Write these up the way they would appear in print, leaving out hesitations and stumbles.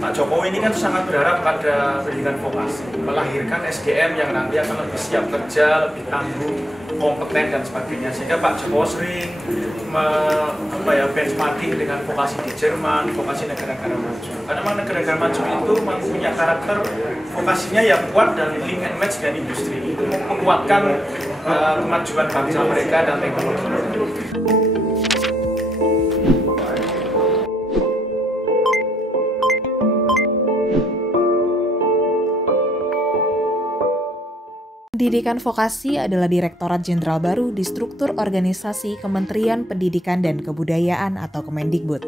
Pak Jokowi ini kan sangat berharap pada pendidikan vokasi, melahirkan SDM yang nanti akan lebih siap kerja, lebih tangguh, kompeten dan sebagainya. Sehingga Pak Jokowi sering benchmarking dengan vokasi di Jerman, vokasi negara-negara maju. Karena memang negara-negara maju itu punya karakter vokasinya yang kuat dan link and match dengan industri. Itu menguatkan kemajuan bangsa mereka dan teknologi. Pendidikan vokasi adalah Direktorat Jenderal baru di struktur organisasi Kementerian Pendidikan dan Kebudayaan atau Kemendikbud.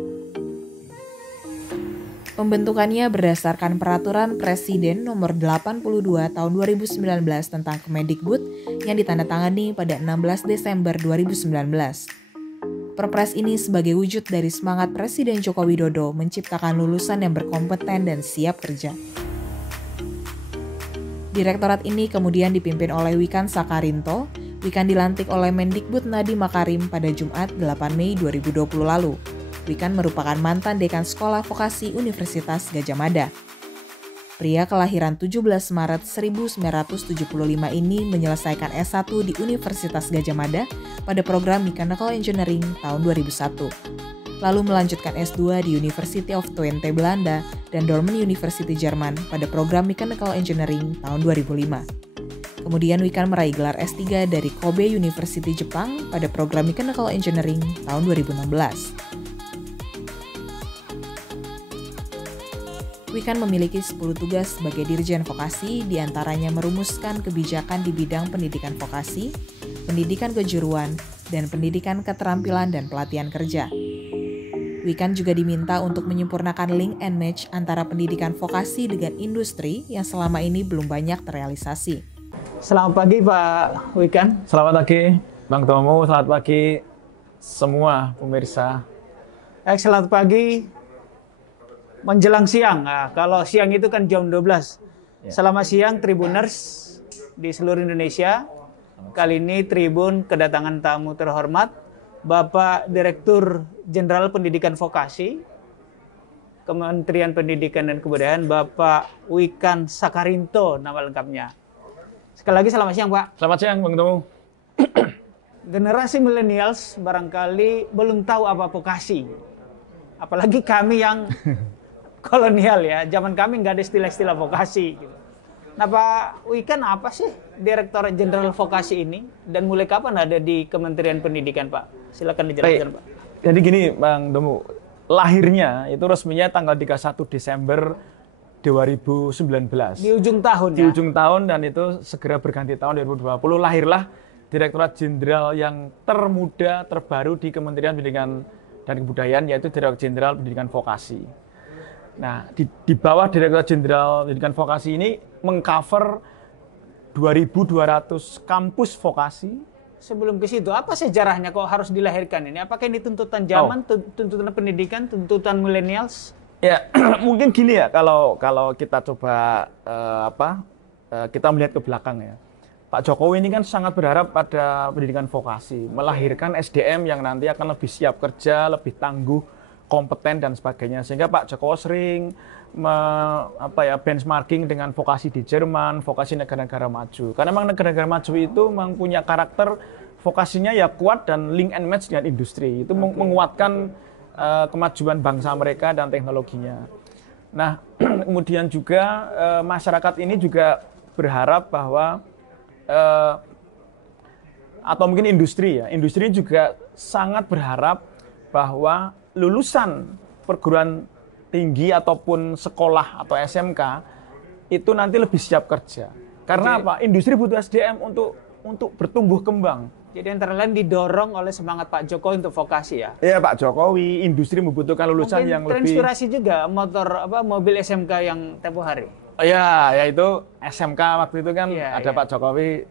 Pembentukannya berdasarkan Peraturan Presiden Nomor 82 Tahun 2019 tentang Kemendikbud yang ditandatangani pada 16 Desember 2019. Perpres ini sebagai wujud dari semangat Presiden Joko Widodo menciptakan lulusan yang berkompeten dan siap kerja. Direktorat ini kemudian dipimpin oleh Wikan Sakarinto. Wikan dilantik oleh Mendikbud Nadiem Makarim pada Jumat 8 Mei 2020 lalu. Wikan merupakan mantan dekan Sekolah Vokasi Universitas Gadjah Mada. Pria kelahiran 17 Maret 1975 ini menyelesaikan S1 di Universitas Gadjah Mada pada program Mechanical Engineering tahun 2001. Lalu melanjutkan S2 di University of Twente Belanda dan Dormen University Jerman pada program Mechanical Engineering tahun 2005. Kemudian Wikan meraih gelar S3 dari Kobe University Jepang pada program Mechanical Engineering tahun 2016. Wikan memiliki 10 tugas sebagai Dirjen Vokasi, diantaranya merumuskan kebijakan di bidang pendidikan vokasi, pendidikan kejuruan, dan pendidikan keterampilan dan pelatihan kerja. Wikan juga diminta untuk menyempurnakan link and match antara pendidikan vokasi dengan industri yang selama ini belum banyak terrealisasi. Selamat pagi Pak Wikan. Selamat pagi Bang Tomo, selamat pagi semua pemirsa. Selamat pagi menjelang siang. Nah, kalau siang itu kan jam 12. Ya. Selamat siang Tribuners di seluruh Indonesia. Kali ini Tribun kedatangan tamu terhormat Bapak Direktur Jenderal Pendidikan Vokasi, Kementerian Pendidikan dan Kebudayaan, Bapak Wikan Sakarinto, nama lengkapnya. Sekali lagi selamat siang, Pak. Selamat siang, Bang Tomo. Generasi millennials barangkali belum tahu apa vokasi. Apalagi kami yang kolonial ya, zaman kami nggak ada istilah-istilah vokasi. Nah Pak Wikan, apa sih Direktorat Jenderal Vokasi ini dan mulai kapan ada di Kementerian Pendidikan, Pak? Silakan dijelaskan, Pak. Jadi gini, Bang Tomo, lahirnya itu resminya tanggal 31 Desember 2019. Di ujung tahun Di ya? ujung tahun, dan itu segera berganti tahun 2020, lahirlah Direktorat Jenderal yang termuda, terbaru di Kementerian Pendidikan dan Kebudayaan, yaitu Direktorat Jenderal Pendidikan Vokasi. Nah, di bawah Direktorat Jenderal Pendidikan Vokasi ini mengcover 2.200 kampus vokasi. Sebelum ke situ, apa sejarahnya kok harus dilahirkan ini? Apakah ini tuntutan zaman, tuntutan pendidikan, tuntutan millennials? Ya, mungkin gini ya, kalau kita coba kita melihat ke belakang ya. Pak Jokowi ini kan sangat berharap pada pendidikan vokasi, melahirkan SDM yang nanti akan lebih siap kerja, lebih tangguh, kompeten dan sebagainya. Sehingga Pak Jokowi sering benchmarking dengan vokasi di Jerman, vokasi negara-negara maju. Karena memang negara-negara maju itu memang punya karakter vokasinya ya kuat dan link and match dengan industri. Itu menguatkan kemajuan bangsa mereka dan teknologinya. Nah, kemudian juga masyarakat ini juga berharap bahwa atau mungkin industri juga sangat berharap bahwa lulusan perguruan tinggi ataupun sekolah atau SMK itu nanti lebih siap kerja. Karena apa? Industri butuh SDM untuk bertumbuh kembang. Jadi antara lain didorong oleh semangat Pak Jokowi untuk vokasi ya? Iya, Pak Jokowi, industri membutuhkan lulusan yang lebih... Terinspirasi juga mobil SMK yang tempoh hari? Ya itu SMK waktu itu kan ada Pak Jokowi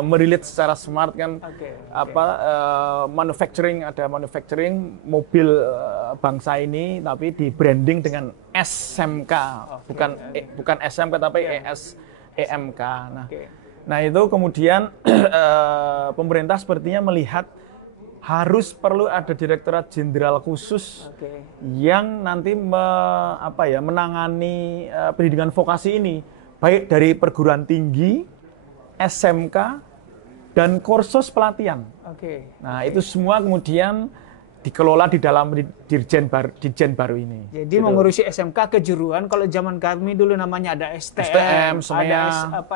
merilis secara smart kan, manufacturing mobil bangsa ini, tapi di branding dengan SMK, bukan SMK tapi EMK. Nah itu kemudian pemerintah sepertinya melihat harus perlu ada Direktorat Jenderal khusus yang nanti menangani pendidikan vokasi ini, baik dari perguruan tinggi, SMK, dan kursus pelatihan. Nah, itu semua kemudian dikelola di dalam Dirjen baru ini. Jadi gitu. mengurusi SMK kejuruan, kalau zaman kami dulu namanya ada STM, ada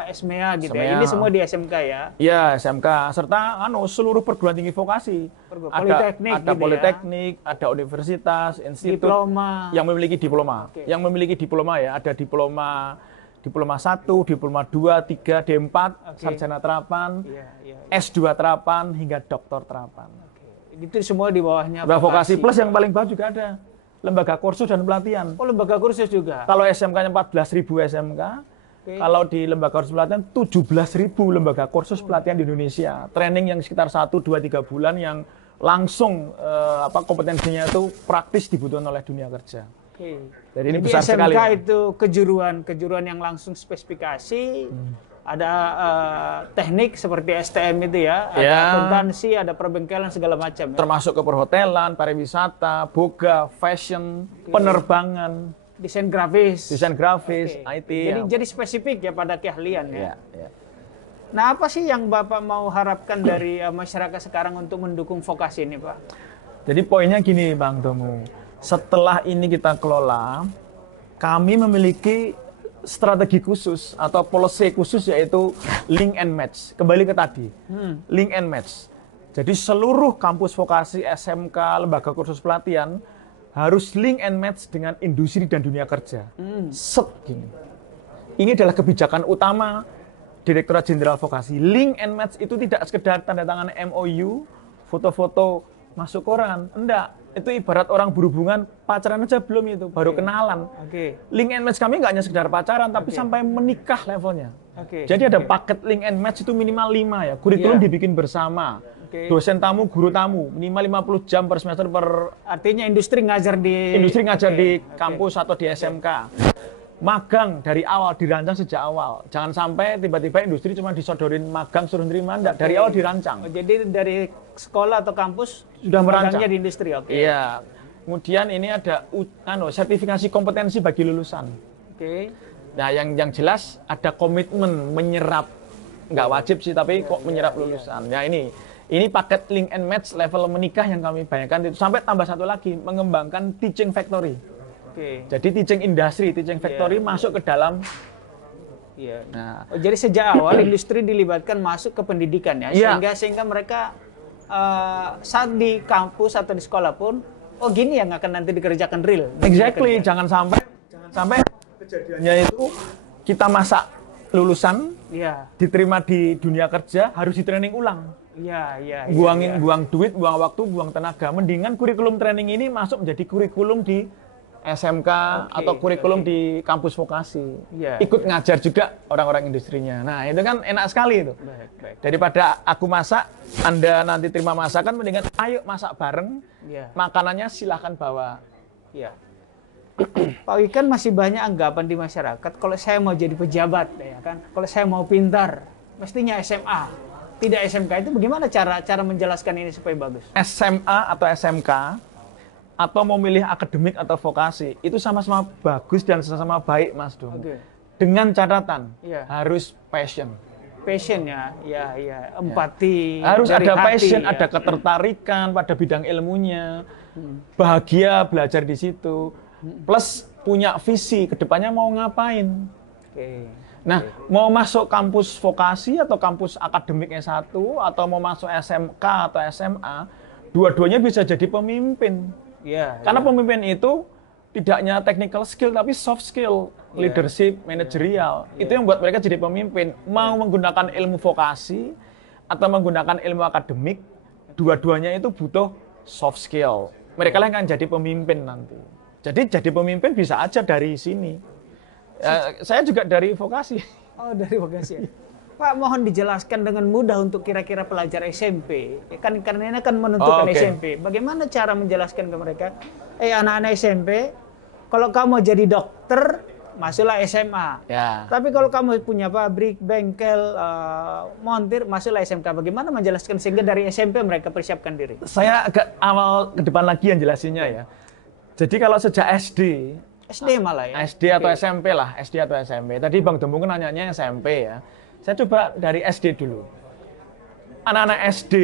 SMEA gitu ya. Ini semua di SMK ya? Iya, SMK serta seluruh perguruan tinggi vokasi. Politeknik, ada gitu politeknik, ada universitas, institut diploma. Yang memiliki diploma. Yang memiliki diploma ya, ada diploma 1, diploma 2, 3, D4, sarjana terapan, S2 terapan hingga doktor terapan. Itu semua di bawahnya vokasi plus yang paling bawah juga ada lembaga kursus dan pelatihan. Oh, lembaga kursus juga. Kalau SMK-nya 14.000 SMK, kalau di lembaga kursus pelatihan 17.000 lembaga kursus pelatihan di Indonesia. Training yang sekitar 1, 2, 3 bulan yang langsung kompetensinya itu praktis dibutuhkan oleh dunia kerja. Jadi ini besar SMK sekali. itu kejuruan yang langsung spesifikasi. Ada teknik seperti STM itu ya, ada akuntansi, ada perbengkelan segala macam. Ya? Termasuk ke perhotelan, pariwisata, boga, fashion, penerbangan, desain grafis, IT. Jadi spesifik ya pada keahlian ya. Nah, apa sih yang Bapak mau harapkan dari masyarakat sekarang untuk mendukung vokasi ini, Pak? Jadi poinnya gini, Bang Tomu. Setelah ini kita kelola, kami memiliki strategi khusus atau policy khusus, yaitu link and match. Kembali ke tadi, link and match. Jadi seluruh kampus vokasi, SMK, lembaga kursus pelatihan harus link and match dengan industri dan dunia kerja. Gini. Ini adalah kebijakan utama Direktorat Jenderal Vokasi. Link and match itu tidak sekedar tanda tangan MOU, foto-foto masuk koran. Enggak. Itu ibarat orang berhubungan, pacaran aja belum itu, baru kenalan. Link and match kami nggak hanya sekedar pacaran, tapi sampai menikah levelnya. Jadi ada paket link and match itu minimal 5 ya. Kurikulum dibikin bersama. Dosen tamu, guru tamu, minimal 50 jam per semester Artinya industri ngajar di kampus atau di SMK. Magang dari awal, dirancang sejak awal. Jangan sampai tiba-tiba industri cuma disodorin magang suruh nerima, enggak. Dari awal dirancang. Jadi dari sekolah atau kampus sudah merancang di industri. Iya. Kemudian ini ada sertifikasi kompetensi bagi lulusan. Nah, yang jelas ada komitmen menyerap, nggak wajib sih, tapi kok menyerap lulusan. Ya ini paket link and match level menikah yang kami bayangkan itu. Sampai tambah satu lagi, mengembangkan teaching factory. Jadi teaching industry, teaching factory masuk ke dalam. Nah, jadi sejak awal industri dilibatkan masuk ke pendidikan ya, sehingga mereka saat di kampus atau di sekolah pun, gini yang akan nanti dikerjakan real. Exactly, jangan sampai kejadiannya itu kita masak lulusan, diterima di dunia kerja harus di training ulang. Buang duit, buang waktu, buang tenaga. Mendingan kurikulum training ini masuk menjadi kurikulum di SMK atau kurikulum di kampus vokasi. Ikut ngajar juga orang-orang industrinya. Nah, itu kan enak sekali itu. Daripada aku masak, Anda nanti terima masakan, mendingan ayo masak bareng. Makanannya silahkan bawa. Pak Wikan, masih banyak anggapan di masyarakat kalau saya mau jadi pejabat ya kan. Kalau saya mau pintar, mestinya SMA. Tidak SMK. Itu bagaimana cara menjelaskan ini supaya bagus? SMA atau SMK atau mau milih akademik atau vokasi, itu sama-sama bagus dan sama-sama baik, Mas Dom. Dengan catatan, harus passion. Passion ya, empati. Harus ada hati, passion, ada ketertarikan pada bidang ilmunya, bahagia belajar di situ, plus punya visi, kedepannya mau ngapain. Nah, mau masuk kampus vokasi atau kampus akademik S1, atau mau masuk SMK atau SMA, dua-duanya bisa jadi pemimpin. Karena pemimpin itu tidak hanya technical skill, tapi soft skill, leadership, manajerial. Itu yang buat mereka jadi pemimpin. Mau menggunakan ilmu vokasi atau menggunakan ilmu akademik, dua-duanya itu butuh soft skill. Mereka lah yang akan jadi pemimpin nanti. Jadi jadi pemimpin bisa aja dari sini. Saya juga dari vokasi. Oh, dari vokasi. Pak, mohon dijelaskan dengan mudah untuk kira-kira pelajar SMP. Karena ini akan menentukan SMP. Bagaimana cara menjelaskan ke mereka? Anak-anak SMP, kalau kamu mau jadi dokter, masuklah SMA. Ya. Tapi kalau kamu punya pabrik, bengkel, montir, masuklah SMK. Bagaimana menjelaskan sehingga dari SMP mereka persiapkan diri? Saya agak awal ke depan lagi yang jelasinnya ya. Jadi kalau sejak SD malah ya? SD atau SMP lah, SD atau SMP. Tadi Bang Dembung kan nanyanya SMP ya. Saya coba dari SD dulu. Anak-anak SD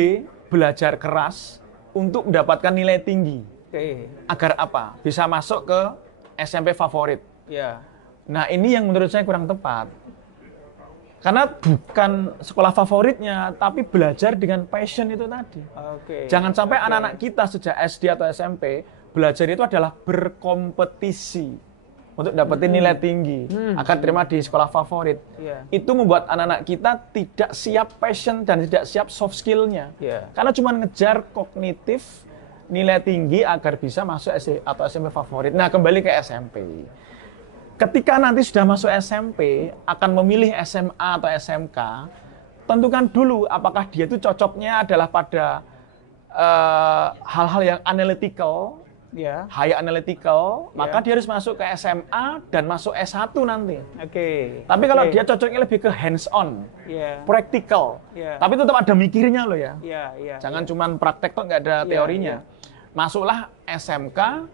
belajar keras untuk mendapatkan nilai tinggi. Oke. Agar apa? Bisa masuk ke SMP favorit. Ya. Nah, ini yang menurut saya kurang tepat. Karena bukan sekolah favoritnya, tapi belajar dengan passion itu tadi. Oke. Jangan sampai anak-anak kita sejak SD atau SMP belajar itu adalah berkompetisi untuk dapetin nilai tinggi akan terima di sekolah favorit. Iya. Itu membuat anak-anak kita tidak siap passion dan tidak siap soft skill-nya. Iya. Karena cuma ngejar kognitif nilai tinggi agar bisa masuk SD atau SMP favorit. Nah, kembali ke SMP. Ketika nanti sudah masuk SMP, akan memilih SMA atau SMK, tentukan dulu apakah dia itu cocoknya adalah pada hal-hal yang analytical, Ya. high analytical, Ya. maka dia harus masuk ke SMA dan masuk S1 nanti. Oke. Tapi kalau Oke. dia cocoknya lebih ke hands-on, Ya. practical, Ya. tapi tetap ada mikirnya loh ya. Ya. Jangan cuman praktek kok nggak ada Iya, teorinya. Masuklah SMK,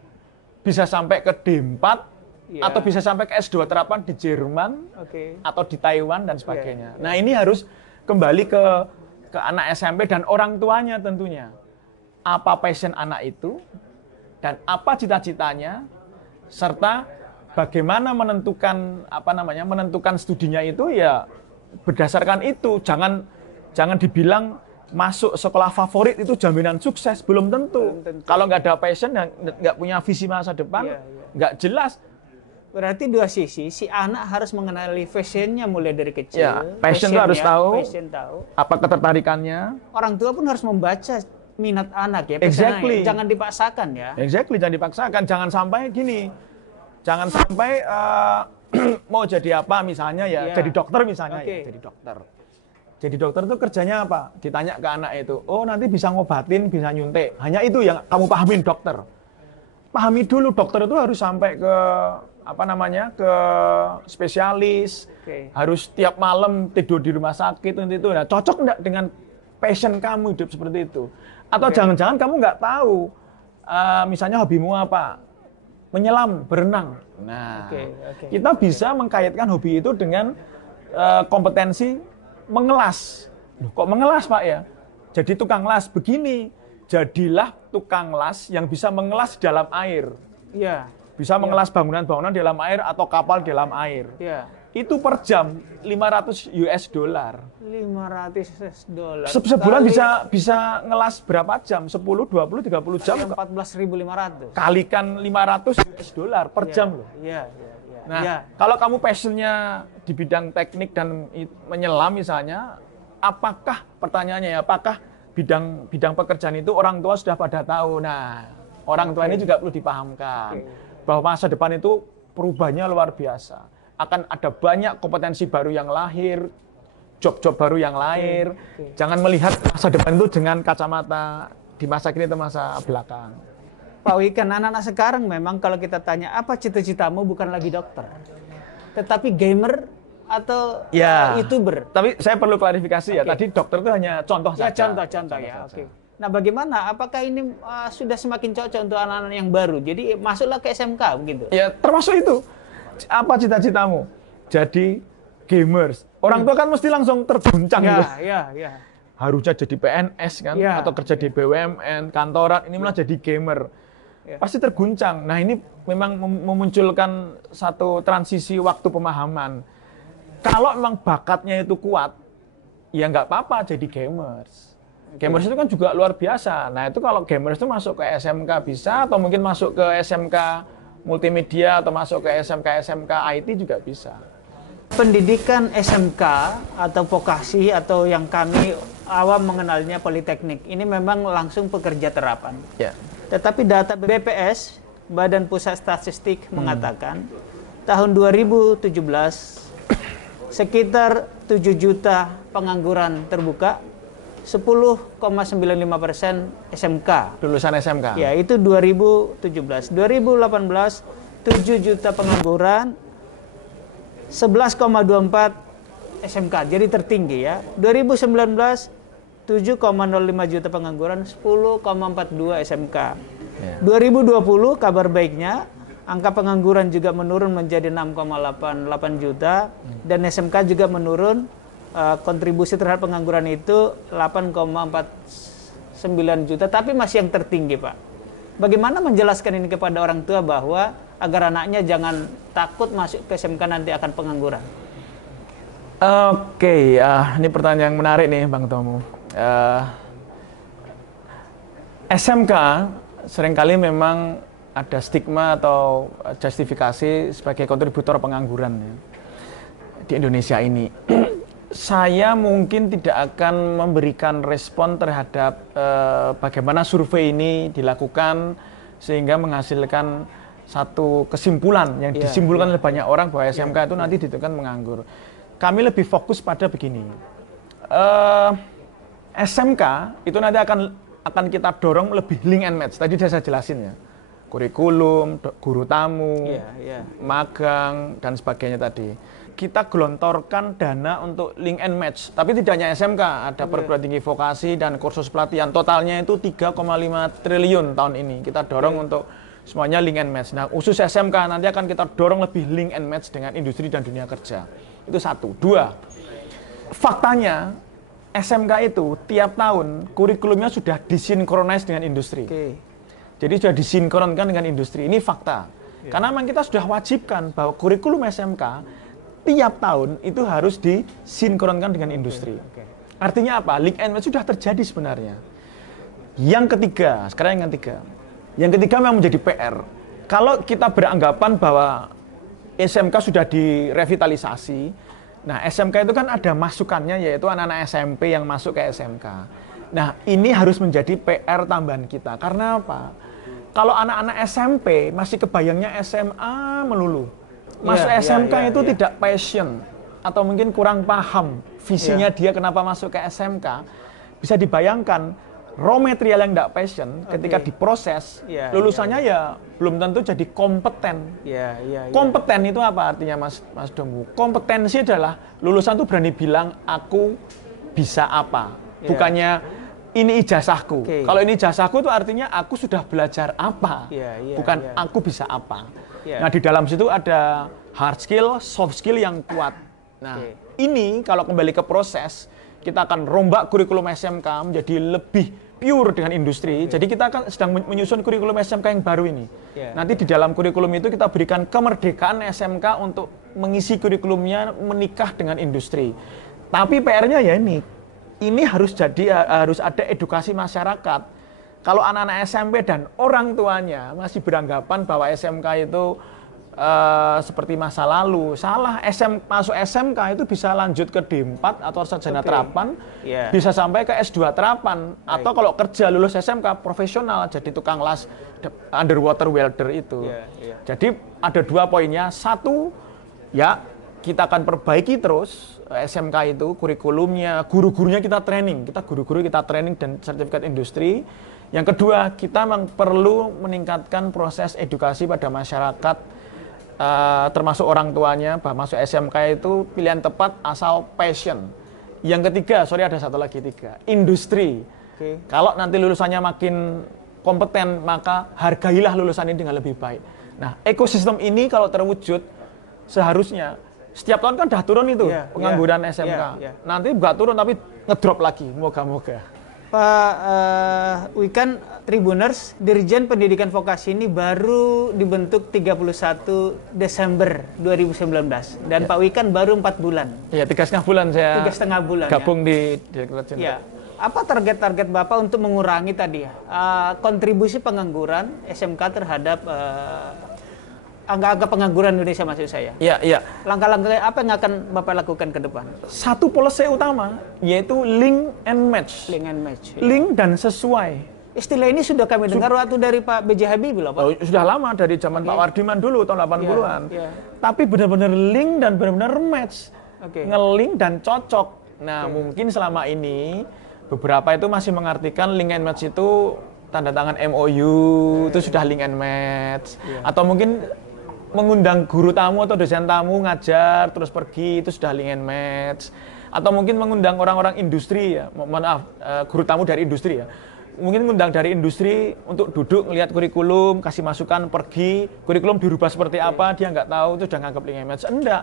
bisa sampai ke D4, Iya. atau bisa sampai ke S2 terapan di Jerman, Oke. atau di Taiwan, dan sebagainya. Nah, ini harus kembali ke anak SMP dan orang tuanya tentunya. Apa passion anak itu, dan apa cita-citanya, serta bagaimana menentukan studinya itu ya berdasarkan itu. Jangan dibilang masuk sekolah favorit itu jaminan sukses, belum tentu. Kalau nggak ada passion dan nggak punya visi masa depan, Iya. nggak jelas. Berarti dua sisi, si anak harus mengenali passionnya mulai dari kecil. Ya, passion itu harus tahu. Passion tahu. Apa ketertarikannya? Orang tua pun harus membaca minat anak ya. passion Exactly. anaknya. Jangan dipaksakan ya. Exactly, jangan dipaksakan. Jangan sampai gini. Jangan sampai mau jadi apa misalnya ya, Iya. jadi dokter misalnya Oke. ya, jadi dokter. Jadi dokter itu kerjanya apa? Ditanya ke anak itu, oh nanti bisa ngobatin, bisa nyuntik. Hanya itu yang kamu pahamin dokter. Pahami dulu dokter itu harus sampai ke ke spesialis. Oke. Harus tiap malam tidur di rumah sakit itu. Nah, cocok enggak dengan passion kamu hidup seperti itu? Atau jangan-jangan kamu nggak tahu, misalnya hobimu apa? Menyelam, berenang. Nah, Oke. kita bisa mengkaitkan hobi itu dengan kompetensi mengelas. Loh, kok mengelas, Pak ya? Jadi tukang las begini. Jadilah tukang las yang bisa mengelas di dalam air. Iya. Bisa mengelas bangunan-bangunan di dalam air atau kapal di dalam air. Iya. Itu per jam $500. 500 dolar. Sebulan bisa ngelas berapa jam? 10, 20, 30 jam. 14.500. Kalikan $500 per jam loh. Iya. Nah, Iya. kalau kamu passionnya di bidang teknik dan menyelam misalnya, pertanyaannya ya, apakah bidang pekerjaan itu orang tua sudah pada tahu? Nah, orang tua ini juga perlu dipahamkan bahwa masa depan itu perubahannya luar biasa. Akan ada banyak kompetensi baru yang lahir, job-job baru yang lahir. Jangan melihat masa depan itu dengan kacamata di masa kini atau masa belakang. Pak Wikan, anak-anak sekarang memang kalau kita tanya apa cita-citamu bukan lagi dokter, tetapi gamer atau YouTuber. Tapi saya perlu klarifikasi ya. Tadi dokter itu hanya contoh Ya saja. contoh ya. Oke. Nah, bagaimana? Apakah ini sudah semakin cocok untuk anak-anak yang baru? Jadi masuklah ke SMK begitu. Ya, termasuk itu. Apa cita-citamu? Jadi gamers. Orang tua kan mesti langsung terguncang gitu. Ya. Harusnya jadi PNS kan, Ya. atau kerja di BUMN, kantoran, ini malah jadi gamer. Ya. Pasti terguncang. Nah, ini memang memunculkan satu transisi waktu pemahaman. Kalau memang bakatnya itu kuat, ya nggak apa-apa jadi gamers. Gamers itu kan juga luar biasa. Nah, itu kalau gamers itu masuk ke SMK bisa, atau mungkin masuk ke SMK multimedia, atau masuk ke SMK IT juga bisa. Pendidikan SMK atau vokasi atau yang kami awam mengenalnya politeknik, ini memang langsung pekerja terapan. Ya. Tetapi data BPS, Badan Pusat Statistik mengatakan tahun 2017 sekitar 7 juta pengangguran terbuka, 10,95% SMK. Lulusan SMK. Ya, itu 2017. 2018 7 juta pengangguran, 11,24 SMK, jadi tertinggi ya. 2019 7,05 juta pengangguran, 10,42 SMK. 2020 kabar baiknya, angka pengangguran juga menurun menjadi 6,88 juta dan SMK juga menurun, kontribusi terhadap pengangguran itu 8,49 juta, tapi masih yang tertinggi, Pak. Bagaimana menjelaskan ini kepada orang tua bahwa agar anaknya jangan takut masuk ke SMK nanti akan pengangguran? Oke, ini pertanyaan yang menarik nih, Bang Tomo. SMK seringkali memang ada stigma atau justifikasi sebagai kontributor pengangguran ya, di Indonesia ini. Saya mungkin tidak akan memberikan respon terhadap bagaimana survei ini dilakukan sehingga menghasilkan satu kesimpulan yang disimpulkan oleh banyak orang bahwa SMK itu nanti ditentukan menganggur. Kami lebih fokus pada begini. SMK itu nanti akan kita dorong lebih link and match. Tadi sudah saya jelasin ya. Kurikulum, guru tamu, magang, dan sebagainya tadi. Kita gelontorkan dana untuk link and match. Tapi tidak hanya SMK, ada perguruan tinggi vokasi dan kursus pelatihan. Totalnya itu 3,5 triliun tahun ini. Kita dorong untuk semuanya link and match. Nah, khusus SMK nanti akan kita dorong lebih link and match dengan industri dan dunia kerja. Itu satu. Dua, faktanya SMK itu tiap tahun kurikulumnya sudah disinkronis dengan industri. Jadi sudah disinkronkan dengan industri. Ini fakta. Karena memang kita sudah wajibkan bahwa kurikulum SMK tiap tahun itu harus disinkronkan dengan industri. Artinya apa? Link and match sudah terjadi sebenarnya. Yang ketiga, sekarang yang ketiga. Yang ketiga memang menjadi PR. Kalau kita beranggapan bahwa SMK sudah direvitalisasi, nah, SMK itu kan ada masukannya, yaitu anak-anak SMP yang masuk ke SMK. Nah, ini harus menjadi PR tambahan kita. Karena apa? Kalau anak-anak SMP masih kebayangnya SMA melulu. Masuk SMK itu tidak passion. Atau mungkin kurang paham visinya dia kenapa masuk ke SMK. Bisa dibayangkan, raw material yang tidak passion, ketika diproses, lulusannya ya belum tentu jadi kompeten. Kompeten itu apa artinya, Mas Domu? Kompetensi adalah lulusan itu berani bilang, aku bisa apa. Bukannya ini ijazahku. Kalau ini ijazahku itu artinya aku sudah belajar apa. Bukan aku bisa apa. Nah, di dalam situ ada hard skill, soft skill yang kuat. Nah, ini kalau kembali ke proses, kita akan rombak kurikulum SMK menjadi lebih pure dengan industri. Jadi kita akan sedang menyusun kurikulum SMK yang baru ini. Nanti di dalam kurikulum itu kita berikan kemerdekaan SMK untuk mengisi kurikulumnya menikah dengan industri. Tapi PR-nya ya ini harus ada edukasi masyarakat. Kalau anak-anak SMP dan orang tuanya masih beranggapan bahwa SMK itu seperti masa lalu, salah. Masuk SMK itu bisa lanjut ke D4 atau sarjana terapan, bisa sampai ke S2 terapan, atau kalau kerja lulus SMK profesional jadi tukang las underwater welder itu. Jadi ada dua poinnya. Satu, ya kita akan perbaiki terus SMK itu kurikulumnya, guru-gurunya kita training, guru-guru kita training dan sertifikat industri. Yang kedua, kita memang perlu meningkatkan proses edukasi pada masyarakat, termasuk orang tuanya, bahwa masuk SMK itu pilihan tepat asal passion. Yang ketiga, ada satu lagi, industri. Kalau nanti lulusannya makin kompeten, maka hargailah lulusan ini dengan lebih baik. Nah, ekosistem ini kalau terwujud, seharusnya setiap tahun kan dah turun itu pengangguran SMK. Nanti nggak turun tapi ngedrop lagi, moga-moga. Pak Wikan, Tribuners, Dirjen Pendidikan Vokasi ini baru dibentuk 31 Desember 2019 dan Pak Wikan baru 4 bulan. Iya, 3,5 bulan saya 3,5 bulan gabung di Direktorat Jenderal. Apa target-target Bapak untuk mengurangi tadi kontribusi pengangguran SMK terhadap angka-angka pengangguran Indonesia, maksud saya? Iya. Langkah-langkah apa yang akan Bapak lakukan ke depan? Satu policy utama, yaitu link and match. Link and match. Link dan sesuai. Istilah ini sudah kami dengar waktu dari Pak B.J. Habibie loh, Pak. Oh, sudah lama, dari zaman Pak Wardiman dulu, tahun 80-an. Tapi benar-benar link dan benar-benar match. Ngelink dan cocok. Nah, mungkin selama ini, beberapa itu masih mengartikan link and match itu tanda tangan MOU, itu sudah link and match. Atau mungkin mengundang guru tamu atau dosen tamu ngajar terus pergi itu sudah link and match. Atau mungkin mengundang orang-orang industri ya, maaf, guru tamu dari industri ya. Mungkin mengundang dari industri untuk duduk ngelihat kurikulum, kasih masukan, pergi, kurikulum dirubah seperti apa, dia nggak tahu, itu sudah nganggap link and match. Enggak.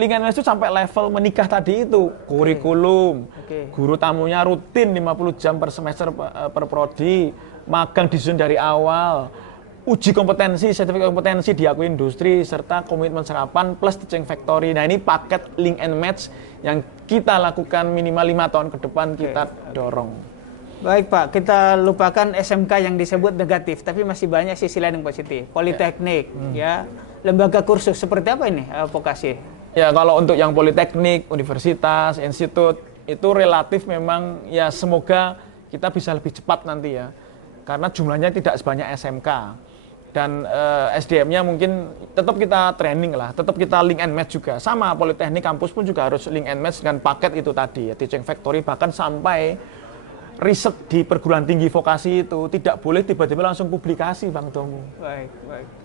Link and match itu sampai level menikah tadi itu, kurikulum, guru tamunya rutin 50 jam per semester per prodi, magang disusun dari awal, uji kompetensi, sertifikat kompetensi diakui industri, serta komitmen serapan plus teaching factory. Nah ini paket link and match yang kita lakukan minimal 5 tahun ke depan kita dorong. Baik Pak, kita lupakan SMK yang disebut negatif, tapi masih banyak sisi lain yang positif. Politeknik, ya, lembaga kursus seperti apa ini vokasi? Ya kalau untuk yang politeknik, universitas, institut itu relatif memang ya semoga kita bisa lebih cepat nanti ya, karena jumlahnya tidak sebanyak SMK. Dan SDM-nya mungkin tetap kita training lah, tetap kita link and match juga. Sama politeknik kampus pun juga harus link and match dengan paket itu tadi ya, teaching factory, bahkan sampai riset di perguruan tinggi vokasi itu tidak boleh tiba-tiba langsung publikasi Bang Tomu. Baik.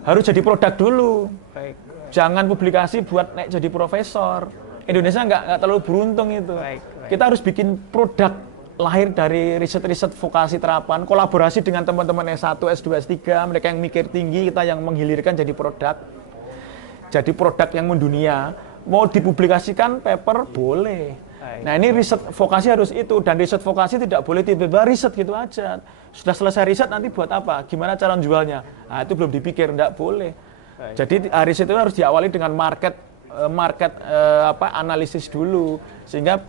Harus jadi produk dulu. Baik. Jangan publikasi buat naik jadi profesor. Indonesia nggak terlalu beruntung itu. Baik. Kita harus bikin produk lahir dari riset-riset vokasi terapan, kolaborasi dengan teman-teman S1, S2, S3, mereka yang mikir tinggi, kita yang menghilirkan jadi produk. Jadi produk yang mendunia, mau dipublikasikan paper boleh. Nah ini riset vokasi harus itu, dan riset vokasi tidak boleh tiba-tiba riset gitu aja. Sudah selesai riset nanti buat apa? Gimana cara jualnya? Nah itu belum dipikir, tidak boleh. Jadi riset itu harus diawali dengan market analisis dulu, sehingga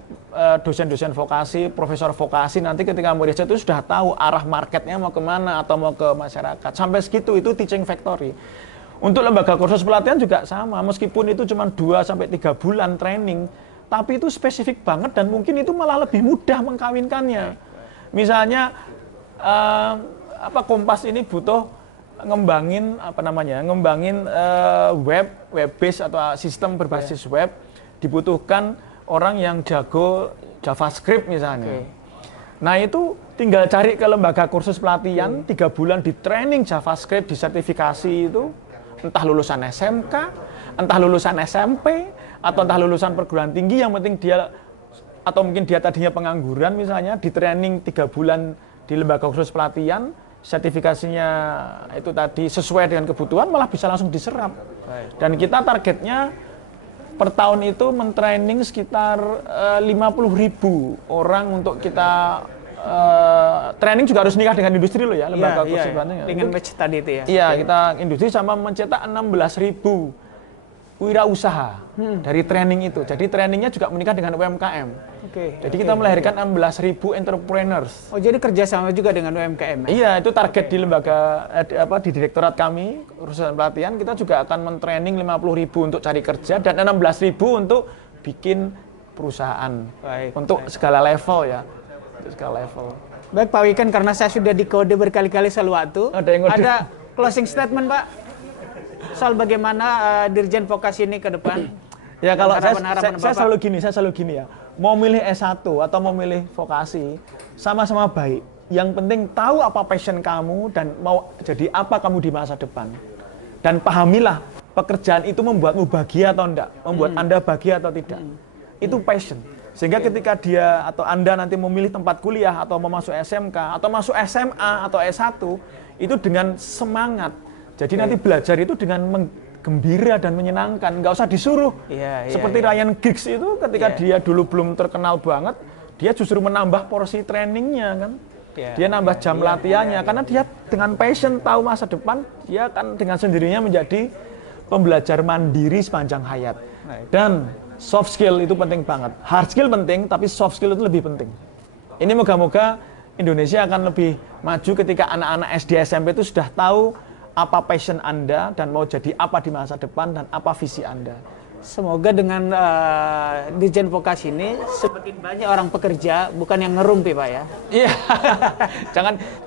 dosen-dosen vokasi, profesor vokasi nanti ketika mau riset itu sudah tahu arah marketnya mau kemana atau mau ke masyarakat. Sampai segitu itu teaching factory. Untuk lembaga kursus pelatihan juga sama, meskipun itu cuma 2-3 bulan training, tapi itu spesifik banget dan mungkin itu malah lebih mudah mengkawinkannya. Misalnya Kompas ini butuh ngembangin web base atau sistem berbasis web, dibutuhkan orang yang jago JavaScript misalnya. Nah itu tinggal cari ke lembaga kursus pelatihan 3 bulan di training JavaScript, disertifikasi itu, entah lulusan SMK, entah lulusan SMP, atau entah lulusan perguruan tinggi, yang penting dia, atau mungkin dia tadinya pengangguran misalnya, di training 3 bulan di lembaga kursus pelatihan, sertifikasinya itu tadi sesuai dengan kebutuhan, malah bisa langsung diserap. Dan kita targetnya per tahun itu mentraining sekitar 50.000 orang untuk kita training, juga harus nikah dengan industri loh ya, lembaga kursus pelatihan. Dengan match tadi itu ya. Iya, kita industri sama mencetak 16.000 wirausaha dari training itu. Jadi trainingnya juga menikah dengan UMKM. Jadi kita melahirkan 16.000 entrepreneurs. Oh, jadi kerjasama juga dengan UMKM? Iya, itu target di lembaga di direktorat kami urusan pelatihan. Kita juga akan mentraining 50.000 untuk cari kerja dan 16.000 untuk bikin perusahaan. Untuk segala level ya. Untuk segala level. Baik Pak Wikan, karena saya sudah dikode berkali-kali soal waktu. Ada closing statement Pak? Soal bagaimana Dirjen Vokasi ini ke depan? Ya kalau saya selalu gini ya. Mau milih S1 atau mau milih vokasi, sama-sama baik. Yang penting tahu apa passion kamu dan mau jadi apa kamu di masa depan. Dan pahamilah pekerjaan itu membuatmu bahagia atau enggak, membuat Anda bahagia atau tidak. Itu passion. Sehingga ketika dia atau Anda nanti memilih tempat kuliah atau mau masuk SMK atau masuk SMA atau S1, itu dengan semangat. Jadi nanti belajar itu dengan gembira dan menyenangkan, nggak usah disuruh. Seperti Ryan Giggs itu ketika dia dulu belum terkenal banget, dia justru menambah porsi trainingnya kan. Dia nambah jam latihannya karena dia dengan passion tahu masa depan, dia akan dengan sendirinya menjadi pembelajar mandiri sepanjang hayat. Dan soft skill itu penting banget. Hard skill penting, tapi soft skill itu lebih penting. Ini moga-moga Indonesia akan lebih maju ketika anak-anak SD SMP itu sudah tahu apa passion Anda dan mau jadi apa di masa depan dan apa visi Anda. Semoga dengan Dirjen Vokasi ini semakin banyak orang pekerja, bukan yang ngerumpi Pak ya. Iya.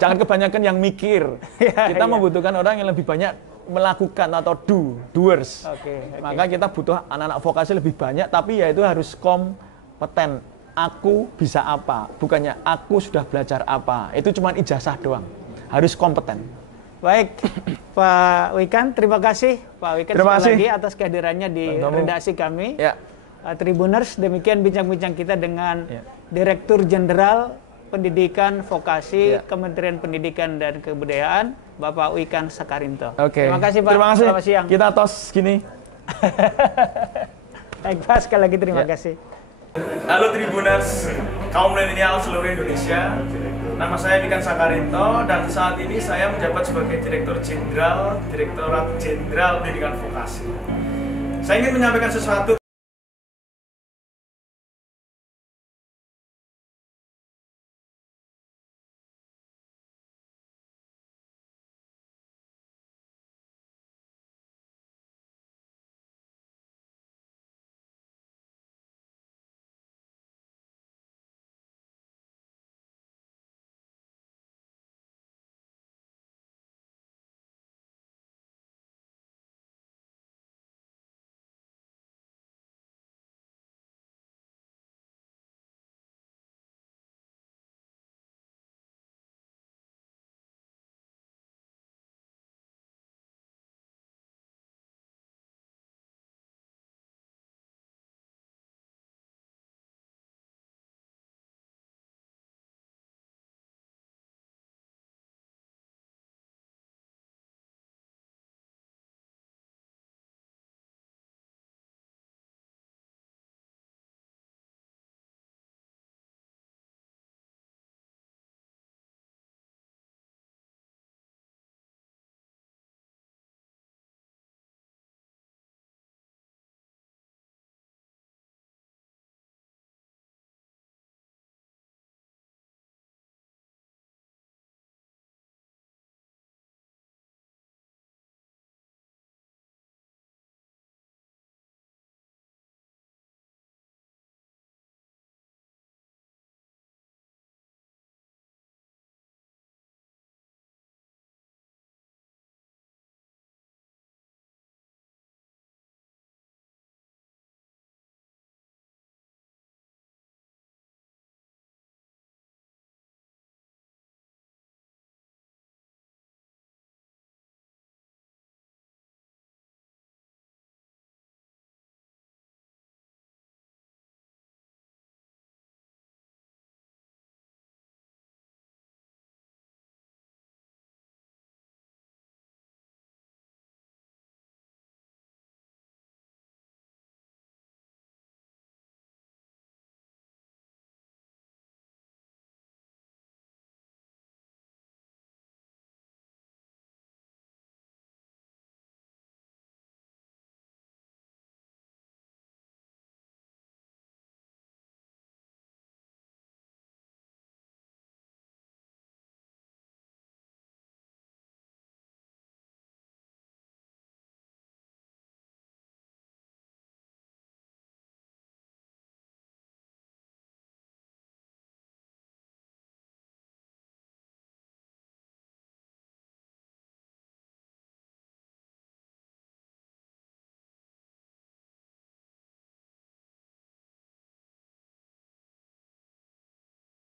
jangan kebanyakan yang mikir. Kita membutuhkan orang yang lebih banyak melakukan atau doers. Maka kita butuh anak-anak vokasi lebih banyak, tapi ya itu harus kompeten. Aku bisa apa, bukannya aku sudah belajar apa. Itu cuma ijazah doang. Harus kompeten. Baik, Pak Wikan, terima kasih Pak Wikan Terima sekali kasih lagi atas kehadirannya di Kamu. redaksi kami. Ya. Tribuners, demikian bincang-bincang kita dengan Ya. Direktur Jenderal Pendidikan Vokasi Ya. Kementerian Pendidikan dan Kebudayaan, Bapak Wikan Sakarinto. Oke. Terima kasih Pak. Terima kasih. Selamat siang. Kita tos gini. Baik Pak, sekali lagi terima Ya. kasih. Halo Tribuners, kaum milenial seluruh Indonesia. Nama saya Wikan Sakarinto dan saat ini saya menjabat sebagai Direktur Jenderal Direktorat Jenderal Pendidikan Vokasi. Saya ingin menyampaikan sesuatu.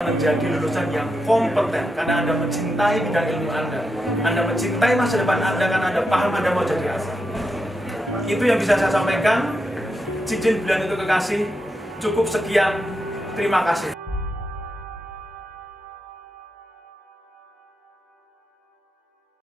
Menjadi lulusan yang kompeten karena Anda mencintai bidang ilmu Anda mencintai masa depan Anda karena Anda paham Anda mau jadi apa. Itu yang bisa saya sampaikan. Cincin bulan itu kekasih. Cukup sekian. Terima kasih.